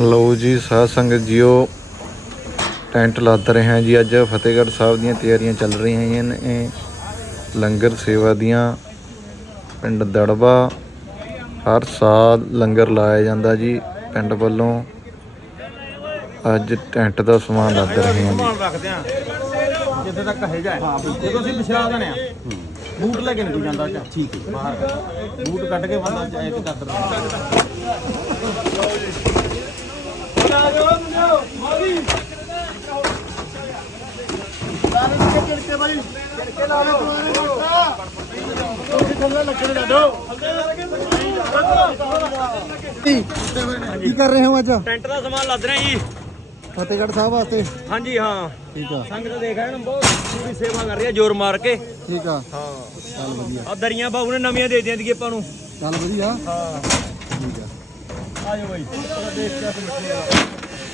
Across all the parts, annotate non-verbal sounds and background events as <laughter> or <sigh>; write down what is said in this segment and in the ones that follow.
ਲਓ ਜੀ ਸਾਧ ਸੰਗਤ ਜੀਓ ਟੈਂਟ ਲੱਦ ਰਹੇ ਹਾਂ ਜੀ ਅੱਜ। ਫਤਿਹਗੜ੍ਹ ਸਾਹਿਬ ਦੀਆਂ ਤਿਆਰੀਆਂ ਚੱਲ ਰਹੀਆਂ ਹਨ ਇਹ ਲੰਗਰ ਸੇਵਾ ਦੀਆਂ। ਪਿੰਡ ਦੜਬਾ ਹਰ ਸਾਲ ਲੰਗਰ ਲਾਇਆ ਜਾਂਦਾ ਜੀ ਪਿੰਡ ਵੱਲੋਂ। ਅੱਜ ਟੈਂਟ ਦਾ ਸਮਾਨ ਲੱਦ ਰਹੇ ਹਾਂ ਜੀ। ਜਿੱਥੇ ਤੱਕ। ਜਦੋਂ ਅਸੀਂ ਆ ਬੂਟ ਲੈ ਕੇ ਨਹੀਂ ਜਾਂਦਾ ਚਾ ਠੀਕ ਹੈ। ਬਾਹਰ। ਬੂਟ ਕੱਢ ਕੇ ਬੰਦਾ ਚਾਹੇ ਤੇ ਕਰ ਦਿੰਦਾ ਕੀ ਕਰ ਰਹੇ ਹੋ ਅੱਜ? ਟੈਂਟ ਦਾ ਸਮਾਨ ਲੱਦ ਰਹੇ ਜੀ। ਫਤਿਹਗੜ੍ਹ ਸਾਹਿਬ ਵਾਸਤੇ? ਹਾਂਜੀ ਹਾਂ। ਠੀਕ ਆ। ਸੰਗਤ ਦੇਖ ਰਹੇ ਨੇ ਬਹੁਤ ਪੂਰੀ ਸੇਵਾ ਕਰ ਰਹੀ ਹੈ ਜੋਰ ਮਾਰ ਕੇ। ਠੀਕ ਆ। ਹਾਂ। ਚੱਲ ਵਧੀਆ। ਆ ਦਰੀਆਂ ਬਾਬੂ ਨੇ ਨਵੀਆਂ ਦੇ ਦਿੱਤੀਆਂ ਦੀ ਆਪਾਂ ਨੂੰ। ਚੱਲ ਵਧੀਆ। ਹਾਂ ਠੀਕ ਆ ਆ ਜਾਓ ਬਾਈ ਦੇਖ ਕੇ ਮਿੱਠੇ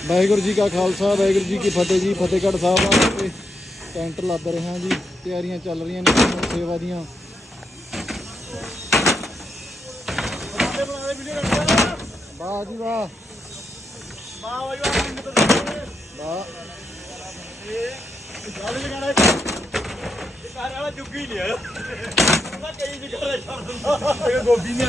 ਵਾਹਿਗੁਰੂ ਜੀ ਕਾ ਖਾਲਸਾ ਵਾਹਿਗੁਰੂ ਜੀ ਕੀ ਫਤਿਹ ਜੀ। ਫਤਿਹਗੜ੍ਹ ਸਾਹਿਬ ਵਾਸਤੇ ਟੈਂਟ ਲੱਦ ਰਹੇ ਹਾਂ ਜੀ। ਤਿਆਰੀਆਂ ਚੱਲ ਰਹੀਆਂ ਨੇ ਸੇਵਾ ਦੀਆਂ। ਵਾਹ ਜੀ ਵਾਹ। ਵਾਹ ਘਰ ਵਾਲਾ ਜੁੱਗੀ ਨਹੀਂ ਉਹਦਾ ਕਈ ਜਿਗਰ ਛੱਡ ਦਿੰਦਾ। ਗੋਭੀ ਨਹੀਂ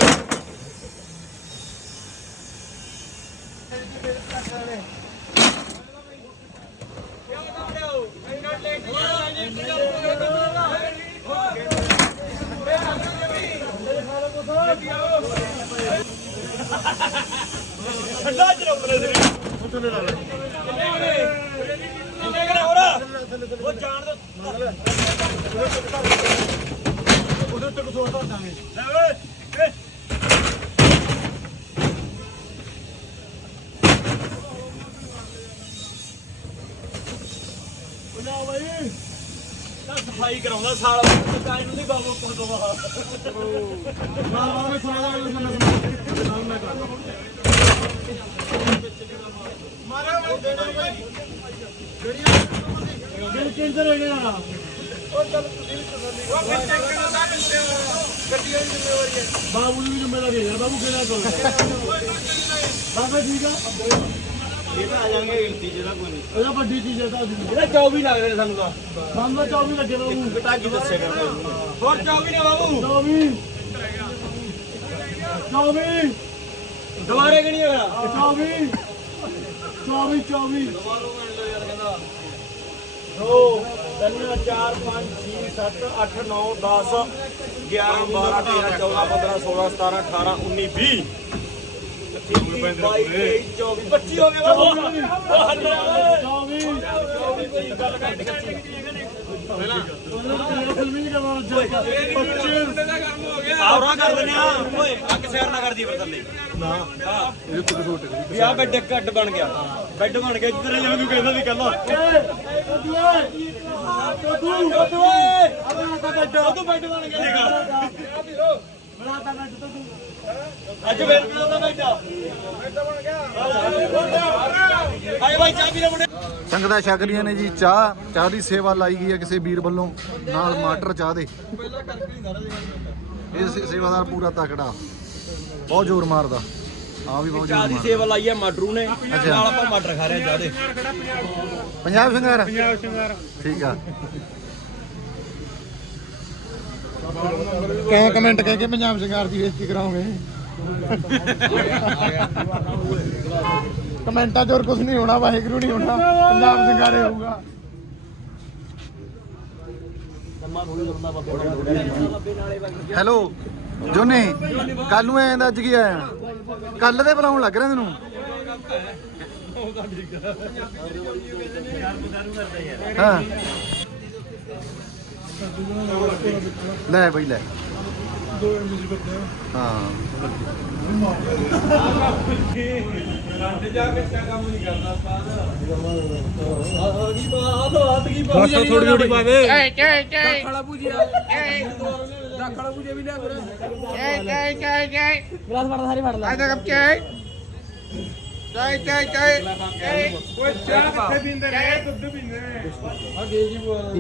ਠੰਡਾ ਚ ਰੋਕ ਲੈ ਕਿੰਨੇ ਕਰੇ ਹੋਰ ਉਹ ਜਾਣ ਦੋ। ਉਧਰ ਤੱਕ ਸੋੜ ਦੋ ਦਾਂਗੇ ਲੈ ਓਏ ਏ ਉਹਨਾਂ ਬਾਈ ਤਾਂ ਕਰਾਉਂਦਾ ਸਾਲ। ਕਾਇ ਨੂੰ ਨਹੀਂ ਬਾਬੂ ਕੋਲ ਦੋ ਮਾਂ ਮਾਂ ਨੇ ਸੁਣਾ ਦਾ ਮੈਂ ਮੈਂ ਮਾਰਾ ਉਹ ਦੇ ਦੇ ਬਾਈ ਜਿਹੜੀ ਕਿੰਦਰ ਹੋ ਗਿਆ ਬਾਬੂ ਦੀ ਜ਼ਿੰਮੇਵਾਰੀ ਹੈ। ਬਾਬੂ ਕਿਹੜਾ ਕੋਲ? ਬਾਬਾ ਠੀਕ ਆ ਇਹ ਤਾਂ ਆ ਜਾਣਗੇ ਗਿਣਤੀ ਜਿਹੜਾ ਕੋਈ ਨਹੀਂ। ਇਹਦਾ ਵੱਡੀ ਚੀਜ਼ ਹੈ ਤਾਂ ਇਹਦਾ 24 ਲੱਗ ਰਹੇ ਸਾਨੂੰ ਤਾਂ। ਸਾਨੂੰ ਤਾਂ 24 ਲੱਗੇ ਬਾਬੂ। ਬੇਟਾ ਕੀ ਦੱਸਿਆ ਕਰਦੇ ਹੋਰ 24 ਨੇ ਬਾਬੂ? 24 24 ਦੁਬਾਰੇ ਕਿਹੜੀ ਹੋਇਆ? 24 24 24 ਦੋ ਤਿੰਨ ਚਾਰ ਪੰਜ ਛੇ ਸੱਤ ਅੱਠ ਨੌ 10 11 12 13 14 15 16 17 18 19 20 25 ਹੋ ਗਏ ਬਾਬੂ ਗੱਲ ਕੱਟ ਆਉਰਾ ਕਰ ਦਿੰਦੇ ਆ ਓਏ ਅੱਗ ਸਿਰ ਨਾ ਕਰਦੀ ਫਿਰ ਥੱਲੇ ਨਾ ਇਹ ਤੋਂ ਛੋਟੇ ਵੀ ਆ ਬੈੱਡ ਕੱਟ ਬਣ ਗਿਆ ਬੈੱਡ ਬਣ ਗਿਆ ਜਿੱਧਰ ਜਿਵੇਂ ਤੂੰ ਕਹਿੰਦਾ ਸੀ ਕੱਲਾ ਤੂੰ ਤੂੰ ਓਏ ਤੂੰ ਬੈੱਡ ਬਣ ਗਿਆ। ਬਣਾਤਾ ਬੈੱਡ ਤੂੰ। ਅੱਜ ਵੇਰ ਬਣਾਤਾ ਬੈੱਡ ਬਣ ਗਿਆ ਆਏ ਭਾਈ ਚਾਬੀ ਨਾ ਮੁੰਡੇ। ਸੰਗਤਾਂ ਛਕ ਰਹੀਆਂ ਨੇ ਜੀ ਚਾਹ ਚਾਹ ਦੀ ਸੇਵਾ ਲਾਈ ਗਈ ਹੈ ਕਿਸੇ ਵੀਰ ਵੱਲੋਂ। ਨਾਲ ਮਾਟਰ ਚਾਹ ਦੇ। ਇਹ ਸੇਵਾਦਾਰ ਪੂਰਾ ਤਕੜਾ। ਬਹੁਤ ਜ਼ੋਰ ਮਾਰਦਾ। ਆ ਵੀ ਬਹੁਤ ਚਾਹ ਜ਼ੋਰ ਦੀ ਸੇਵਾ ਲਾਈ ਆ ਮਾਟਰੂ ਨੇ। ਨਾਲ ਆਪਾਂ ਮਟਰ ਖਾ ਰਹੇ ਚਾਹ ਦੇ। ਪੰਜਾਬ ਸ਼ਿੰਗਾਰ? ਪੰਜਾਬ ਸ਼ਿੰਗਾਰ। ਠੀਕ ਆ। ਕਹਿ ਕਮੈਂਟ ਕਹਿ ਕੇ ਪੰਜਾਬ ਸ਼ਿੰਗਾਰ ਦੀ ਬੇਇੱਜ਼ਤੀ ਕਰਾਓਗੇ? ਕਮੈਂਟਾਂ 'ਚ ਹੋਰ ਕੁਝ ਨਹੀਂ ਹੋਣਾ, ਵਾਹਿਗੁਰੂ ਨਹੀਂ ਹੋਣਾ, ਪੰਜਾਬ ਸ਼ਿੰਗਾਰੇ ਹੋਊਗਾ। ਹੈਲੋ, ਜੋਨੇ ਕੱਲ ਨੂੰ ਐਂ ਦਾ ਅੱਜ ਕੀ ਆਇਆ? ਕੱਲ ਦੇ ਬੁਲਾਉਣ ਲੱਗ ਰਿਹਾ ਤੈਨੂੰ? ਹਾਂ। ਲੈ ਬਈ ਲੈ ਹਾਂ ਬਸ ਥੋੜੀ ਥੋੜੀ ਪਾਵੇ Hey, hey, hey. Hey. Hey, hey, hey, hey. Ada kap chay. Chay, chay, chay. Hey. ਕੀ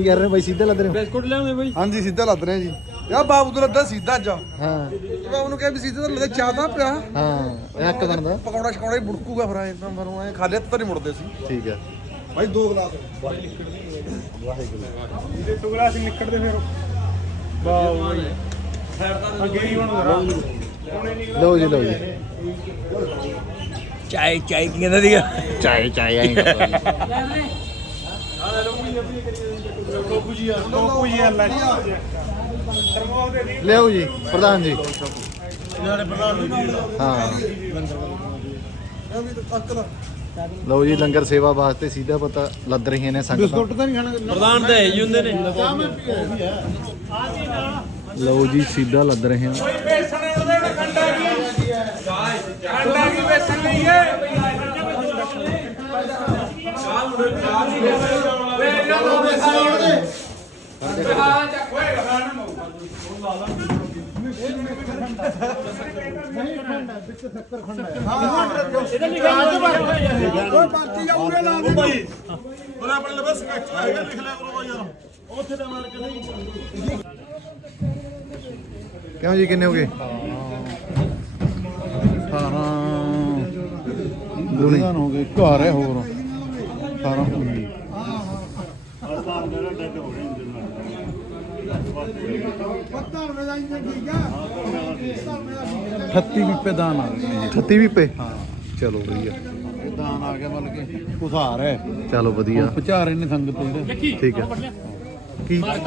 ਕਰ ਰਹੇ ਹੋ ਬਾਈ? ਸਿੱਧਾ ਲੱਦ ਰਹੇ ਹੋ? ਬਿਸਕੁਟ ਲਿਆਉਂਦੇ ਬਈ। ਹਾਂਜੀ ਸਿੱਧਾ ਲੱਦ ਰਹੇ ਹਾਂ ਜੀ। ਯਾ ਬਾਬੂ ਤੋਂ ਲੱਦਾ ਸਿੱਧਾ ਅੱਜ। ਹਾਂ। ਤੇ ਬਾਬੂ ਨੂੰ ਕਿਹਾ ਵੀ ਸਿੱਧਾ ਤਾਂ ਲੱਦਾ ਚਾਹ ਤਾਂ ਪਿਆ। ਹਾਂ ਇੱਕ ਦਿਨ ਦਾ। ਪਕੌੜਾ ਸ਼ਕੌੜਾ ਹੀ ਬੁੜਕੂਗਾ ਫਿਰ ਐ ਤਾਂ ਮਰੋਂ ਐ ਖਾਲੀ ਤਾਂ ਨਹੀਂ ਮੁੜਦੇ ਸੀ ਠੀਕ ਹੈ। ਭਾਈ ਦੋ ਗਲਾਸ। ਨਿਕੜਦੇ ਫਿਰ। ਵਾਹ ਬਈ। ਅੱਗੇ ਹੀ ਹੁਣ ਜ਼ਰਾ। ਲਓ ਜੀ ਲਓ ਜੀ। ਚਾਏ ਚਾਏ ਕੀ ਕਹਿੰਦਾ ਸੀਗਾ? ਚਾਏ ਚਾਏ ਆਈ ਲਿਓ ਜੀ ਪ੍ਰਧਾਨ ਜੀ। ਹਾਂ। ਲਓ ਜੀ ਲੰਗਰ ਸੇਵਾ ਵਾਸਤੇ ਸਿੱਧਾ ਪਤਾ ਲੱਦ ਰਹੀਆਂ ਨੇ ਸੰਗਤਾਂ। ਤਾਂ ਨਹੀਂ ਖਾਣਾ ਪ੍ਰਧਾਨ ਤਾਂ ਹੈ ਜੀ ਹੁੰਦੇ ਨੇ। ਲਓ ਜੀ ਸਿੱਧਾ ਲੱਦ ਰਹੇ ਹਾਂ ਬੇਸਣ ਉਹਦੇ ਨਾਲ ਕੰਡਾ ਕੀ? ਕੰਡਾ ਆਪਣੇ ਲਵੇ ਸਕੈਚ ਹੈਗਾ ਲਿਖ ਲਿਆ ਕਰੋ ਯਾਰ ਉੱਥੇ ਤਾਂ ਮਾਰ ਕੇ ਨਹੀਂ ਕਿਉਂ ਜੀ ਕਿੰਨੇ ਹੋ ਗਏ? 18 ਦੁਨੀ ਹੋ ਗਏ ਘਰ ਹੈ ਹੋਰ। 18 19 38 ਵੀਪੇ ਦਾਨ ਆ ਗਏ 38 ਵੀਪੇ ਹਾਂ। ਚਲੋ ਵਧੀਆ। ਇਹ ਦਾਨ ਆ ਗਿਆ ਮਤਲਬ ਕਿ ਉਧਾਰ ਹੈ। ਚਲੋ ਵਧੀਆ। ਪਚਾ ਰਹੇ ਨੇ ਸੰਗਤ ਜਿਹੜੇ ਠੀਕ ਹੈ। ਕੀ? ਹਾਂ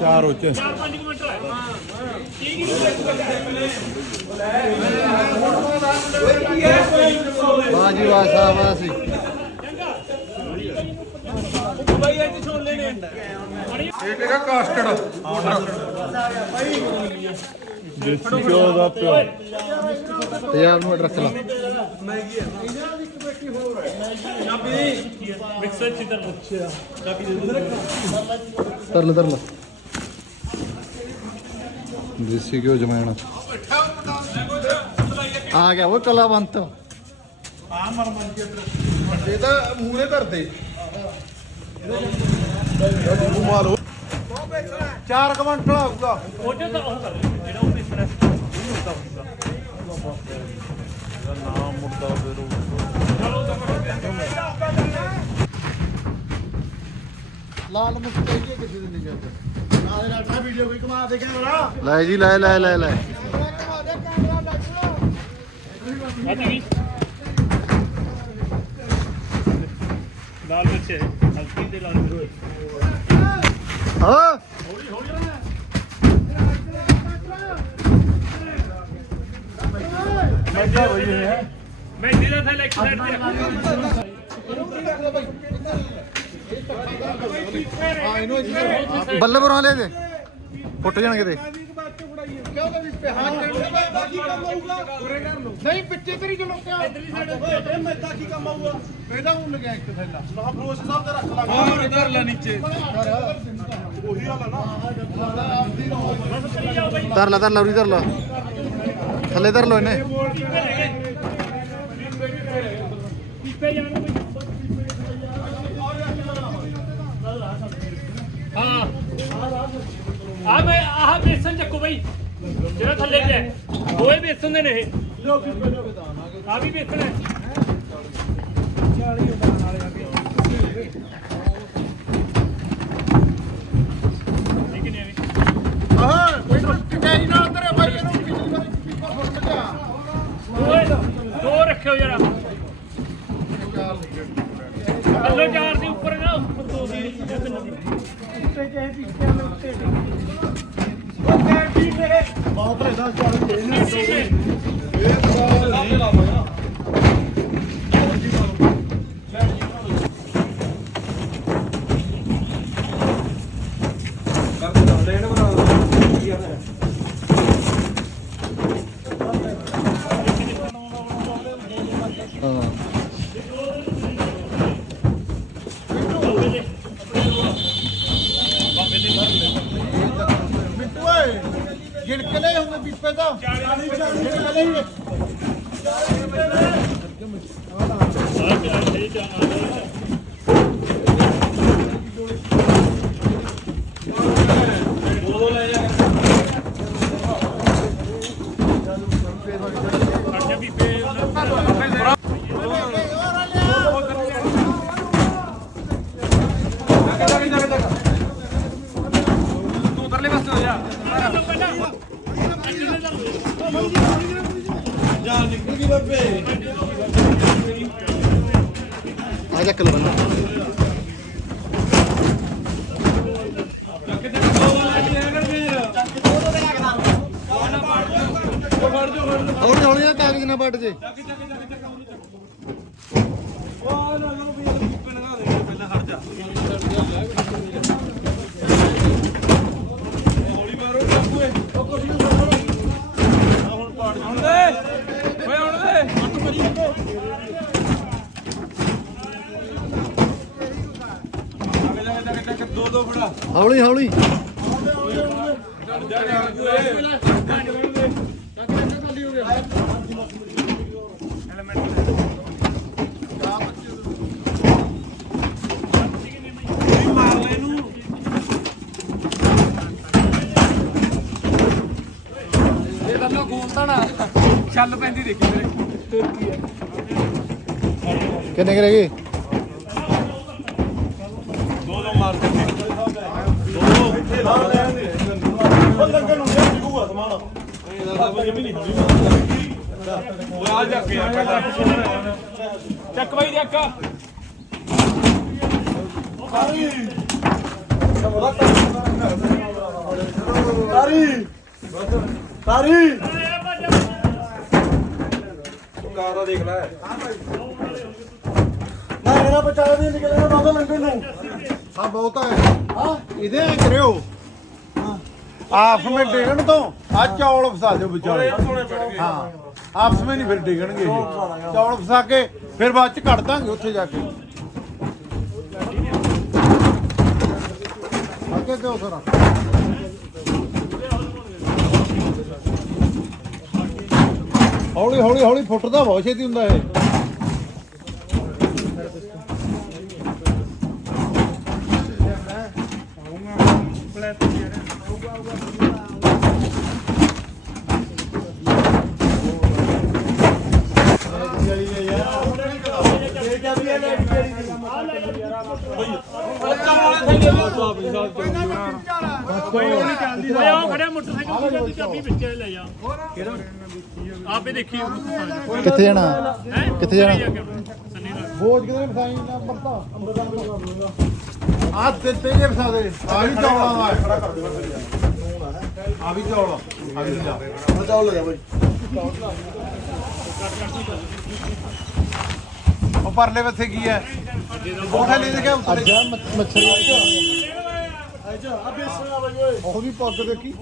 ਚਾਰ ਉੱਚ ਵਾਹ ਜੀ ਵਾਹ ਸਾਹਿਬ ਆ ਸੀ ਇਹ ਹੈਗਾ ਕਾਸਟਰਡ ਦੇਸੀ ਘਿਓ ਦਾ ਪਿਓ। ਪੰਜਾਬ ਨੂੰ ਰੱਖ ਲਾ। ਤਰਲ ਤਰਲ। ਦੇਸੀ ਘਿਓ ਜਮੈਣ ਆ ਗਿਆ ਉਹ ਕਲਾਵੰਤ। ਇਹ ਤਾਂ ਮੂਹਰੇ ਧਰਦੇ। ਚਾਰ ਕਮੰਟਲ ਆਊਗਾ ਲਾਲ ਮੁਕਤੇ ਕਿਸੇ ਦੇ ਜਾਂਦਾ ਦੇ ਲੈ ਜੀ ਲੈ ਲੈ ਲੈ ਲੈ ਲਾਲ ਮਿਰਚ ਹਲਕੀ ਦੇ ਲਾਲ ਮਿਰਚ ਹਾਂ ਮੈਂ ਜਿਹਦਾ ਥੱਲੇ ਇੱਕ ਸਾਈਡ ਤੇ ਬੱਲੇ ਬਰਾਂ ਲੈ ਦੇ। ਫੁੱਟ ਜਾਣਗੇ ਤੇ। ਨਹੀਂ ਪਿੱਛੇ ਤੇਰੀ ਜੋ ਲੋਕਿਆ ਮੈਦਾ ਕੀ ਕੰਮ ਆਊਗਾ? ਇਹਦਾ ਹੁਣ ਲਗਿਆ ਇੱਕ ਥੈਲਾ। ਨਾ ਫਰੋਸ ਸਾਹਿਬ ਤੇ ਰੱਖ ਲਾਂਗੇ। ਹਾਂ ਇਧਰ ਲੈ ਨੀਚੇ। ਉਹੀ ਹਾਲ ਆ ਨਾ। ਧਰ ਲਾ ਧਰ ਲਾ ਉਰੀ ਧਰ ਲਾ। ਥੱਲੇ ਧਰ ਲੋ ਇਹਨੇ। ਪੀਪੇ ਜਾਣ ਕੋਈ ਹਾਂ। ਆ ਮੈਂ ਆਹ ਬੇਸਨ ਚੱਕੋ ਬਈ। ਜਿਹੜਾ ਥੱਲੇ ਪਿਆ ਹੈ। ਦੋਏ ਬੇਸਨ ਦੇ ਨੇ ਇਹ। ਆ ਵੀ ਬੇਸਨ ਹੈ। ਠੀਕ ਨੇ ਵੀ ਹਾਂ ਕੋਈ ਟਿਕਾਈ ਨਾਲ ਤੇਰੇ ਭਾਈ ਇਹਨੂੰ ਪਿਛਲੀ ਵਾਰੀ ਪੀਪਾ ਫੁੱਟ ਗਿਆ ਦੋਏ ਦੋ ਰੱਖਿਓ ਯਾਰ ਥੱਲੇ ਚਾਰ ਦੀ ਉੱਪਰ ਨਾ, ਉੱਪਰ ਦੋ ਦੀ ਜਾਂ ਤਿੰਨ ਦੀ। ਉੱਤੇ ਚਾਹੇ ਪਿੱਛੇ ਮੈਂ ਉੱਤੇ ਉਹ ਕੈਂਟੀ ਤੇ ਬਹੁਤ ਇਹਦਾ ਚੱਲ ਕੇ ਪਿੱਛੇ ਹਾਂ ਗਿਣਕਲੇ ਹੋਵੇ ਬੀਪੇ ਦਾ 40 ਗਿਣਕਲੇ ਹੀ ਬੀਪੇ ਉਹਨਾਂ ਨੂੰ ਆ ਚੱਕ ਲੈ ਬੰਦਾ। ਹੌਲੀ ਹੌਲੀ ਆ ਕਾਗਜ਼ ਨਾ ਵੱਟ ਜੇ। ਹੌਲੀ ਹੌਲੀ ਇਹ ਤਾਂ ਗੋਲਤਾ ਨਾ ਚੱਲ ਪੈਂਦੀ ਦੇਖੀ। ਮੇਰੇ ਕਿੰਨੇ ਕੁ ਰਹਿ ਗਏ ਉਹ ਲੰਗਰ ਨੂੰ ਦੇ ਜੂਗਾ ਸਮਾਨ ਉਹ ਆ ਜਾ ਕੇ ਆ ਪਹਿਲਾਂ ਚੱਕ ਬਾਈ ਚੱਕ ਤਾਰੀ ਤਾਰੀ ਕਾਰ ਦਾ ਦੇਖ ਲੈ ਨਾ ਇਹਨਾਂ ਬਚਾ ਦੀ ਨਿਕਲਣਾ ਬਾਬਾ ਲੰਗਰ ਨੂੰ ਹਾਂ ਬਹੁਤ ਹੈ ਹਾਂ ਇਹਦੇ ਐ ਕਰਿਓ ਆਪਸ ਵਿੱਚ ਡਿਗਣ ਤੋਂ ਆ ਚੌਲ ਫਸਾ ਦਿਓ ਵਿਚਾਲੇ ਹਾਂ ਆਪਸ ਵਿੱਚ ਨਹੀਂ ਫਿਰ ਡਿਗਣਗੇ ਇਹ ਚੌਲ ਫਸਾ ਕੇ ਫਿਰ ਬਾਅਦ ਚ ਕੱਢ ਦਾਂਗੇ ਉੱਥੇ ਜਾ ਕੇ ਅੱਗੇ ਦਿਓ ਸਰਾ। ਹੌਲੀ ਹੌਲੀ ਹੌਲੀ ਫੁੱਟਦਾ ਬਹੁਤ ਛੇਤੀ ਹੁੰਦਾ ਇਹ। ਓਏ ਦੀ ਚਾਬੀ ਵਿੱਚ ਲੈ ਜਾ। ਆਪੇ ਦੇਖੀ ਕਿੱਥੇ ਜਾਣਾ? ਕਿੱਥੇ ਜਾਣਾ? ਸੰਨੀ ਦਾ ਬੋਝ ਕਿਤੇ ਫਸਾਈ ਨਾ ਮਰਤਾ ਆ ਤੇ ਤੇ ਜੇ ਫਸਾ ਦੇ ਆ ਵੀ ਚੌਲਾਂ ਦਾ ਖੜਾ ਕਰ ਦੇ ਆ ਵੀ ਚੌਲ ਆ। ਵੀ ਲਿਆ ਚੌਲ ਲੈ ਜਾ ਬਾਈ। ਉਹ ਪਰਲੇ ਪਾਸੇ ਕੀ ਹੈ? ਉਹ ਥੱਲੇ ਦੇਖਿਆ ਉੱਤੇ ਮੱਛਰ ਆ ਬੇਸਣ ਆ ਬਾਈ ਓਏ ਉਹ ਵੀ ਪੱਗ ਦੇਖੀ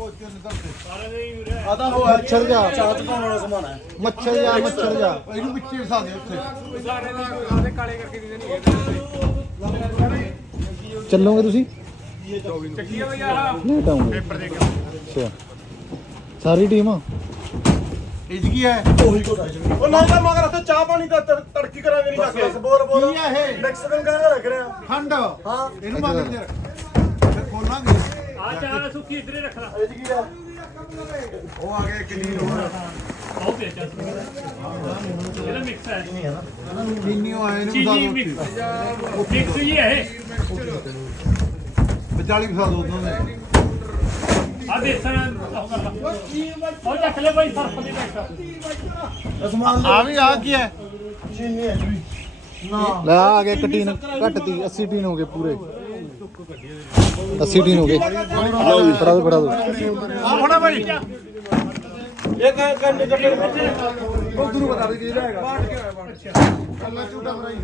ਆਦਾ ਹੋਇਆ ਮੱਛਰ ਜਾ। ਚਾਹ ਚਕਾਉਣ ਵਾਲਾ ਸਮਾਨ ਹੈ। ਮੱਛਰ ਜਾ ਮੱਛਰ ਜਾ। ਇਹਨੂੰ ਵਿੱਚੇ ਫਸਾ ਦੇ ਉੱਥੇ। ਚੱਲੋਗੇ ਤੁਸੀਂ? ਚੱਕੀਆਂ ਬਈ ਆਹ ਲੇਟ ਆਉਂਗੇ। ਪੇਪਰ ਦੇ ਕੇ ਅੱਛਾ। ਸਾਰੀ ਟੀਮ? ਇਹ ਕੀ ਹੈ? ਉਹ ਨਾ ਤਾਂ ਮਗਰ ਉੱਥੇ ਚਾਹ ਪਾਣੀ ਦਾ ਤੜ- ਤੜਕੀ ਕਰਾਂਗੇ ਨਹੀਂ ਜਾ ਕੇ। ਬੋਲ ਬੋਲ। ਕੀ ਹੈ ਇਹ? ਮੈਕਸੀਕਨ ਕਹਿੰਦਾ ਰੱਖ ਰਿਹਾ। ਖੰਡ। ਹਾਂ। ਇਹਨੂੰ ਮਗਰ ਚ ਰੱਖ। ਖੋਲਾਂਗੇ ਆ ਚਾਹ ਸੁੱਕੀ ਇੱਧਰੇ ਰੱਖ ਲਾ। ਇਹ 'ਚ ਕੀ ਆ? ਉਹ ਆ ਗਏ ਕਿੰਨੀ ਹੋਰ ਉਹ ਤੇ ਚੱਲ ਇਹਦਾ ਮਿਕਸ ਹੈ। ਕਿੰਨੀ ਉਹ ਆਏ ਨੇ ਚੀਨੀ ਮਿਕਸ ਮਿਕਸ ਹੀ ਹੈ ਇਹ। ਵਿਚਾਲੀ ਫਸਾ ਦੋ ਉਹਨਾਂ ਦੇ। ਆ ਬੇਸਣ ਉਹ ਕਰ ਲਾ। ਉਹ ਚੱਕ ਲੈ ਬਾਈ ਸਰਫ ਦੇ ਬੈਠ। ਸਮਾਨ ਆ ਵੀ ਆ ਕੀ ਹੈ? ਚੀਨੀ ਹੈ। ਜੀ ਲੈ ਆ ਗਏ ਕਟੀਨ ਘਟਤੀ 80 ਟੀਨ ਹੋ ਗਏ ਪੂਰੇ। 80 ਟੀਨ ਹੋ ਗਏ। ਫੜਾ ਦੋ ਫੜਾ ਦੋ ਆ ਫੜਾ ਬਾਈ ਇਹ ਕਾ ਕੰਨੇ ਕੱਟੇ ਵਿੱਚ ਉਧਰ ਨੂੰ ਬਤਾ ਦੇ ਕੀ ਹੈਗਾ ਬਾਟ ਕੇ ਹੋਇਆ ਬਾਟ ਕੱਲਾ ਝੂਟਾ ਫਰਾਈ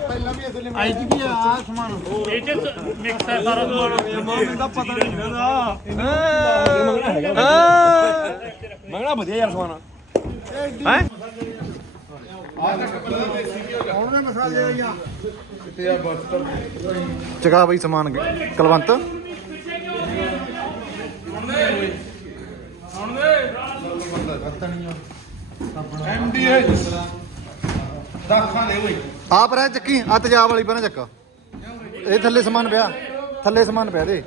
ਪਹਿਲਾਂ ਵੀ ਅਸਲੇ ਆਈ ਜੀ ਕੀ ਆ ਸਮਾਨ? ਇਹ ਚ ਮਿਕਸ ਹੈ ਸਾਰਾ ਸਮਾਨ। ਦਾ ਪਤਾ ਨਹੀਂ ਹੁੰਦਾ ਮੰਗਣਾ ਵਧੀਆ ਯਾਰ ਸਮਾਨ ਹੈ ਉਹਨੇ ਮਸਾਲੇ ਆਈਆਂ ਕਿਤੇ ਆ ਬਸਟਰ ਚਗਾ ਬਈ ਸਮਾਨ ਕਲਵੰਤ। ਐਮਡੀ ਹੈ ਦਾਖਾਂ ਦੇ ਓਏ ਆ ਪਰ ਇਹ ਚੱਕੀ ਆ ਤੇਜਾਬ ਵਾਲੀ ਪਰ ਚੱਕਾ। ਇਹ ਥੱਲੇ ਸਮਾਨ ਪਿਆ ਥੱਲੇ ਸਮਾਨ ਪਿਆ ਦੇ।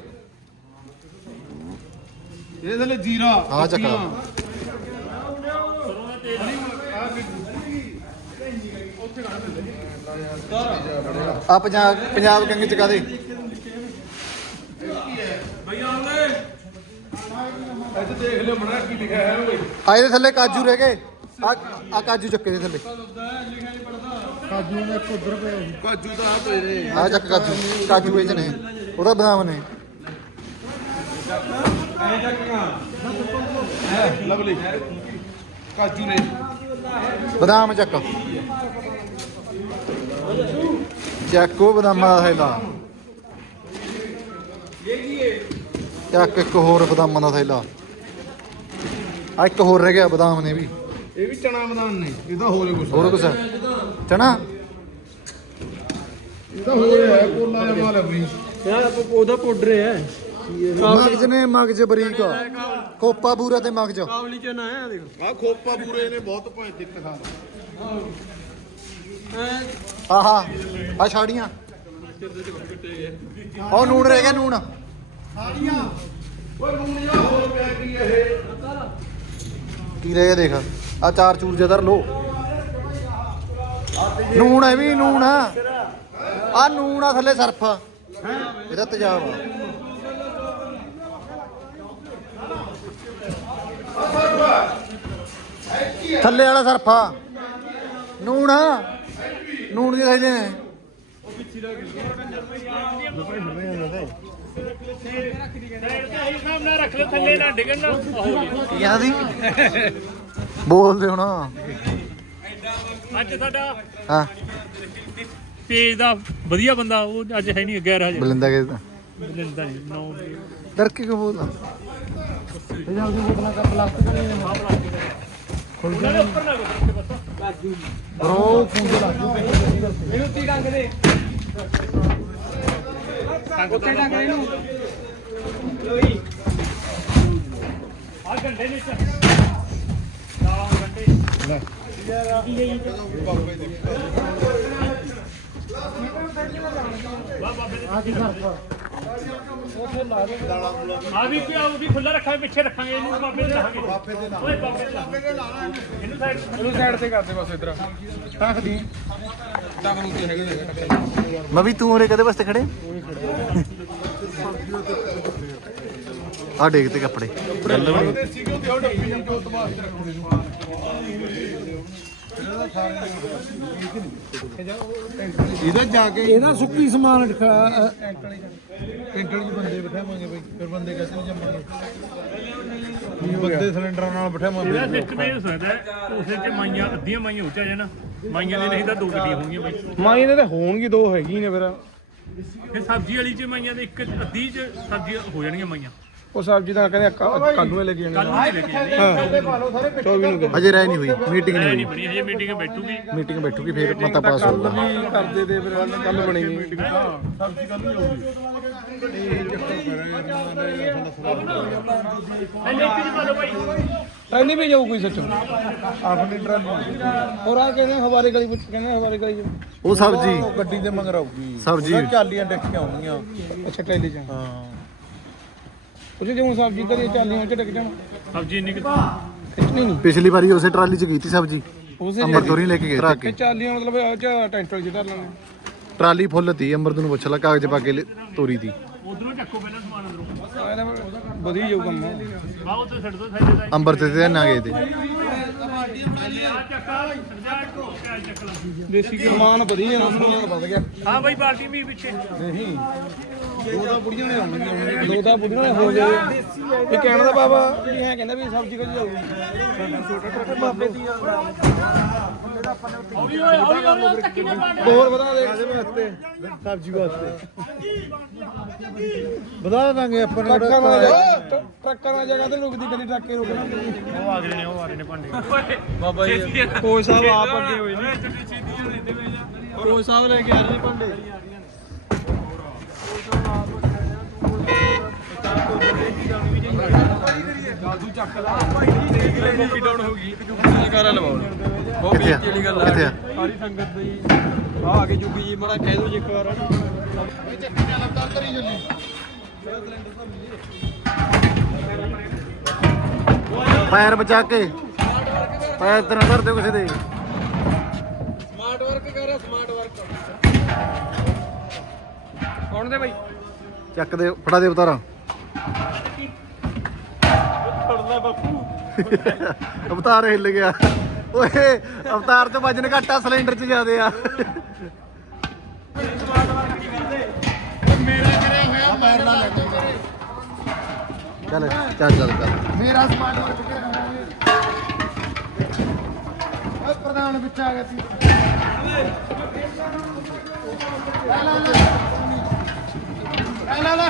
ਇਹ ਥੱਲੇ ਜੀਰਾ ਆ ਚੱਕਾ ਆ ਪੰਜਾਬ ਪੰਜਾਬ ਗੰਗ ਚ ਕਾਦੇ ਇੱਥੇ ਦੇਖ ਲਿਓ ਮੜਾ ਕੀ ਲਿਖਿਆ ਹੈ ਓਏ ਆ ਇਹਦੇ ਥੱਲੇ ਕਾਜੂ ਰਹਿ ਗਏ। ਆ ਆ ਕਾਜੂ ਚੱਕੇ ਦੇ ਥੱਲੇ। ਕਾਜੂ ਤਾਂ ਆ ਪਏ ਨੇ ਆ ਚੱਕ ਕਾਜੂ ਕਾਜੂ ਇਹ ਚ ਨੇ। ਉਹਦਾ ਬਦਾਮ ਨੇ। ਲਵਲੀ ਕਾਜੂ ਨੇ। ਬਦਾਮ ਚੱਕ। ਚੱਕੋ ਬਦਾਮਾਂ ਦਾ ਥੈਲਾ ਚੱਕ ਇੱਕ ਹੋਰ ਬਦਾਮਾਂ ਦਾ ਥੈਲਾ। ਆ ਇੱਕ ਹੋਰ ਰਹਿ ਗਿਆ ਬਦਾਮ ਨੇ ਵੀ। ਇਹ ਵੀ ਚਣਾ ਬਦਾਨ ਨੇ ਇਹਦਾ ਹੋਰ ਕੁਝ ਹੋਰ ਕੁਛ ਚਣਾ? ਇਹਦਾ ਹੋਰ ਹੈ ਕੋਲਾ ਦਾ ਮਾਲ ਆਪਣੀ ਯਾਰ ਉਹਦਾ ਪਾਊਡਰ ਹੈ। ਮਗਜ ਨੇ ਮਗਜ ਬਰੀਕ। ਕੋਪਾ ਪੂਰਾ ਤੇ ਮਗਜ। ਕਾਬਲੀ ਚ ਨਾ ਹੈ ਦੇਖ। ਆ ਖੋਪਾ ਪੂਰੇ ਨੇ ਬਹੁਤ ਭਾਂ ਦਿੱਕ ਖਾ ਆਹਾ ਆ ਛਾੜੀਆਂ ਉਹ ਨੂਣ ਰਹਿ ਗਿਆ ਨੂਣ। ਓਏ ਲੂਣ ਜਾਂ ਹੋਰ ਪਿਆ ਕੀ ਇਹ। ਕੀ ਰਹਿ ਗਿਆ ਦੇਖ ਆ ਚਾਰ ਚੂਰ ਜਦਰ ਲੋ ਨੂਣ ਹੈ ਵੀ ਨੂਣ। ਆ ਆ ਨੂਣ ਆ ਥੱਲੇ ਸਰਫ। ਇਹਦਾ ਤੇਜ਼ਾਬ ਆ। ਥੱਲੇ ਵਾਲਾ ਸਰਫ ਨੂਣ। ਆ ਨੂਣ ਦੇ ਥੈਲੇ ਨੇ? ਕੀ ਬੋਲਦੇ ਹੁਣ। ਅੱਜ ਸਾਡਾ ਹਾਂ। ਪੇਜ ਦਾ ਵਧੀਆ ਬੰਦਾ ਉਹ ਅੱਜ ਹੈ ਨਹੀਂ ਗੈਰ ਹਜੇ। ਬਲਿੰਦਾ ਕੇ ਲੈਂਦਾ ਨਹੀਂ ਨੌ ਡਰਕੇ ਕਿਉਂ ਬੋਲਦਾ? ਉੱਪਰ ਨਾ ਬਸ। ਬਰੋ ਫੋਨ ਤੇ ਲੱਗ ਮੈਨੂੰ ਤੀ ਡੰਗ ਦੇ ਉੱਤੇ ਡੰਗ ਦੇ ਇਹਨੂੰ ਲੋਈ ਆ ਘੰਟੇ ਵਿੱਚ ਨਾ ਘੰਟੇ ਆ ਵੀ ਪਿਆ ਉਹ ਵੀ ਖੁੱਲਾ ਰੱਖਾਂਗੇ ਪਿੱਛੇ ਰੱਖਾਂਗੇ ਇਹਨੂੰ ਬਾਬੇ ਦੇ ਲਾਹਾਂਗੇ ਬਾਬੇ ਦੇ ਓਏ ਬਾਬੇ ਦੇ ਲਾਹਾਂਗੇ ਇਹਨੂੰ। ਸਾਈਡ ਇਹਨੂੰ ਸਾਈਡ ਤੇ ਕਰਦੇ ਬਸ ਇਧਰ। ਟੱਕ ਦੀ। ਟੱਕ ਨੂੰ ਤੇ ਹੈਗੇ ਨੇ। ਮੈਂ ਵੀ ਤੂੰ ਉਰੇ ਕਦੇ ਵਾਸਤੇ ਖੜੇ? ਆ ਡੇਗ ਤੇ ਕੱਪੜੇ। ਗੱਲ ਬਣੀ ਦੇਸੀ ਦਿਓ ਡੱਬੀ ਜਾਂ ਤੇ ਰੱਖਦੇ ਨੂੰ ਇਹਦਾ ਜਾ ਕੇ ਇਹਦਾ ਸੁੱਕੀ ਸਮਾਨ ਟੈਂਟਲ ਜੀ ਬੰਦੇ ਬਿਠਾਵਾਂਗੇ ਬਈ ਫਿਰ ਬੰਦੇ ਨਹੀਂ ਜੰਮਾਂਗੇ ਬੰਦੇ ਸਿਲੰਡਰਾਂ ਨਾਲ ਬਿਠਾਵਾਂਗੇ। ਇਹਦਾ ਸਿਸਟਮ ਇਹ ਹੋ ਸਕਦਾ ਹੈ, ਉਸੇ ਚ ਮਾਈਆਂ ਅੱਧੀਆਂ ਮਾਈਆਂ ਉੱਚਾ ਜਾਣਾ ਮਾਈਆਂ ਦੇ ਨਹੀਂ ਤਾਂ ਦੋ ਗੱਡੀਆਂ ਹੋਣਗੀਆਂ ਬਈ। ਮਾਈ ਦੇ ਤਾਂ ਹੋਣਗੇ ਦੋ ਹੈਗੀ ਨੇ ਫਿਰ। ਫਿਰ ਸਬਜ਼ੀ ਵਾਲੀ ਚ ਮਾਈਆਂ ਦੇ ਇੱਕ ਅੱਧੀ ਚ ਸਬਜ਼ੀ ਹੋ ਜਾਣਗੀਆਂ ਮਾਈਆਂ। ਉਹ ਸਬਜ਼ੀ ਤਾਂ ਕਹਿੰਦੇ ਕੱਲ ਨੂੰ ਲੈ ਕੇ ਲੈ ਜਾਣੀ 24 ਨੂੰ ਅਜੇ ਰਹਿ ਨਹੀਂ ਹੋਈ ਮੀਟਿੰਗ ਨਹੀਂ ਨਹੀਂ ਹੋਈ। ਬਣੀ ਹਜੇ ਮੀਟਿੰਗ ਬੈਠੂਗੀ। ਮੀਟਿੰਗ ਬੈਠੂਗੀ ਫਿਰ ਮਤਾ ਪਾਸ ਹੋਊਗਾ। ਵੀ ਕਰਦੇ ਤੇ ਫਿਰ ਕੱਲ ਬਣੇਗੀ ਸਬਜ਼ੀ ਕੱਲ ਨੂੰ ਜਾਊਗੀ ਐਨੇ ਕਿ ਪਾ ਲਓ ਬਾਈ ਐਨੀ ਵੀ ਜਾਊ ਕੋਈ ਸੱਚੋ। ਆਪਣੀ ਟਰਾਲੀ ਹੋਰ ਆ ਕਹਿੰਦੇ ਹਵਾਰੇ ਗਲੀ ਪੁੱਛ ਕਹਿੰਦੇ ਹਵਾਰੇ ਗਲੀ ਚ। ਉਹ ਸਬਜ਼ੀ। ਉਹ ਗੱਡੀ ਦੇ ਮਗਰ ਸਬਜ਼ੀ। ਚਾਲੀਆਂ ਡਿੱਕ ਕੇ ਆਉਣਗੀਆਂ ਅੱਛਾ ਟੈਲੀ ਚ। ਹਾਂ। ਉਹਦੇ ਜਿਵੇਂ ਸਬਜ਼ੀ ਕਰੀ ਚਾਲੀਆਂ ਚ ਟਿਕ ਜਾਣ। ਸਬਜ਼ੀ ਇੰਨੀ ਕਿ ਖਿੱਚਣੀ ਨਹੀਂ। ਪਿਛਲੀ ਵਾਰੀ ਉਸੇ ਟਰਾਲੀ 'ਚ ਕੀਤੀ ਸਬਜ਼ੀ। ਉਸੇ ਅੰਬਰ ਤੋਂ ਨਹੀਂ ਲੈ ਕੇ ਗਏ ਧਰਾ ਕਿ ਚਾਲੀਆਂ ਮਤਲਬ ਆ ਚ ਟੈਂਟਲ ਚ ਧਰ ਲੈਣੇ। ਟਰਾਲੀ ਫੁੱਲ ਤੀ ਅੰਬਰ ਨੂੰ ਪੁੱਛ ਲਾ ਕਾਗਜ਼ ਪਾ ਕੇ ਲੈ- ਤੋਰੀ ਤੀ। ਉਧਰੋਂ ਚੱਕੋ ਪਹਿਲਾਂ ਸਮਾਨ ਅੰਦਰੋਂ। ਇਹਦਾ ਵਧੀਆ ਜਾਊ ਕੰਮ। ਤੇ ਅੰਬਰ ਤੇ ਤੇ ਨਾ ਗਏ ਤੇ। ਦੇਸੀ ਸਮਾਨ ਵਧੀਆ ਨਾ ਸਮਾਨ ਵਧ ਗਿਆ। ਹਾਂ ਬਾਈ ਬਾਲਟੀ ਵੀ ਪਿੱਛੇ। ਨਹੀਂ ਦੋ ਤਾਂ ਬੁੜੀਆਂ ਨੇ ਆਉਣਗੀਆਂ ਦੋ ਤਾਂ ਬੁੜੀਆਂ ਨੇ ਹੋ ਗਏ। ਇਹ ਕਹਿਣ ਦਾ ਬਾਬਾ ਵੀ ਐ ਕਹਿੰਦਾ ਵੀ ਸਬਜ਼ੀ ਕਦੀ ਜਾਊਗੀ ਬਾਬੇ ਦੀ ਹੌਲੀ ਓਏ ਹੌਲੀ ਹੌਲੀ ਤੱਕੀ ਨਾ ਪਾੜ ਹੋਰ ਵਧਾ ਦੇ। ਵਾਸਤੇ ਸਬਜ਼ੀ ਵਾਸਤੇ। ਵਧਾ ਦਾਂਗੇ ਆਪਾਂ ਨੇ ਟਰੱਕਾਂ ਨਾਲ ਜਾ- ਟਰੱਕਾਂ ਨਾਲ ਜਗ੍ਹਾ ਤੇ ਰੁਕਦੀ ਕਦੀ ਟਰੱਕੇ ਰੁਕਣਾ ਉਹ ਆ ਗਏ ਨੇ ਉਹ ਆ ਰਹੇ ਨੇ ਭਾਂਡੇ। ਬਾਬਾ ਜੀ ਕੋਚ ਸਾਹਿਬ ਆਪ ਅੱਗੇ ਹੋਏ ਨੇ। ਕੋਚ ਸਾਹਿਬ ਲੈ ਕੇ ਆ ਰਹੇ ਨੇ ਭਾਂਡੇ। ਮੁੱਕੀ ਡਾਊਨ ਹੋ ਗਈ। ਜੁਗਾਰਾ ਲਵਾਓ ਬਹੁਤ ਕਿੱਥੇ ਆ? ਬੇਇੱਜ਼ਤੀ ਵਾਲੀ ਗੱਲ ਆ। ਕਿੱਥੇ ਆ? ਸਾਰੀ ਸੰਗਤ ਬਈ ਆ ਆ ਕੇ ਜੁਗੀ ਜੀ ਮੜਾ ਕਹਿ ਦੋ ਜੀ ਇੱਕ ਵਾਰ। ਪੈਰ ਬਚਾ ਕੇ। ਪੈਰ ਤੇ ਨਾ ਧਰ ਦਿਓ ਕਿਸੇ ਦੇ। ਸਮਾਰਟ ਵਰਕ ਕਰ ਸਮਾਰਟ ਵਰਕ ਕੌਣ ਦੇ ਬਾਈ? ਚੱਕ ਦੇ ਫੜਾ ਦੇ ਉਤਾਰਾ। ਬਾਪੂ। <laughs> ਅਵਤਾਰ ਹਿੱਲ ਗਿਆ। ਓਏ ਅਵਤਾਰ ਚ ਵਜਨ ਘੱਟਾ ਸਿਲੰਡਰ ਚ ਜ਼ਿਆਦੇ ਆ। ਮੇਰਾ ਕਰਿਆ ਹੋਇਆ ਪੈਰ ਨਾਲ ਲੱਗ ਚੱਲ ਚੱਲ ਚੱਲ ਚੱਲ। ਮੇਰਾ ਸਮਾਰਟ ਵਰਕ ਹੋਇਆ ਓਏ ਪ੍ਰਧਾਨ ਵਿੱਚ ਆ ਗਿਆ ਸੀ। ਲੈ ਲੈ। ਲੈ ਲੈ ਲੈ।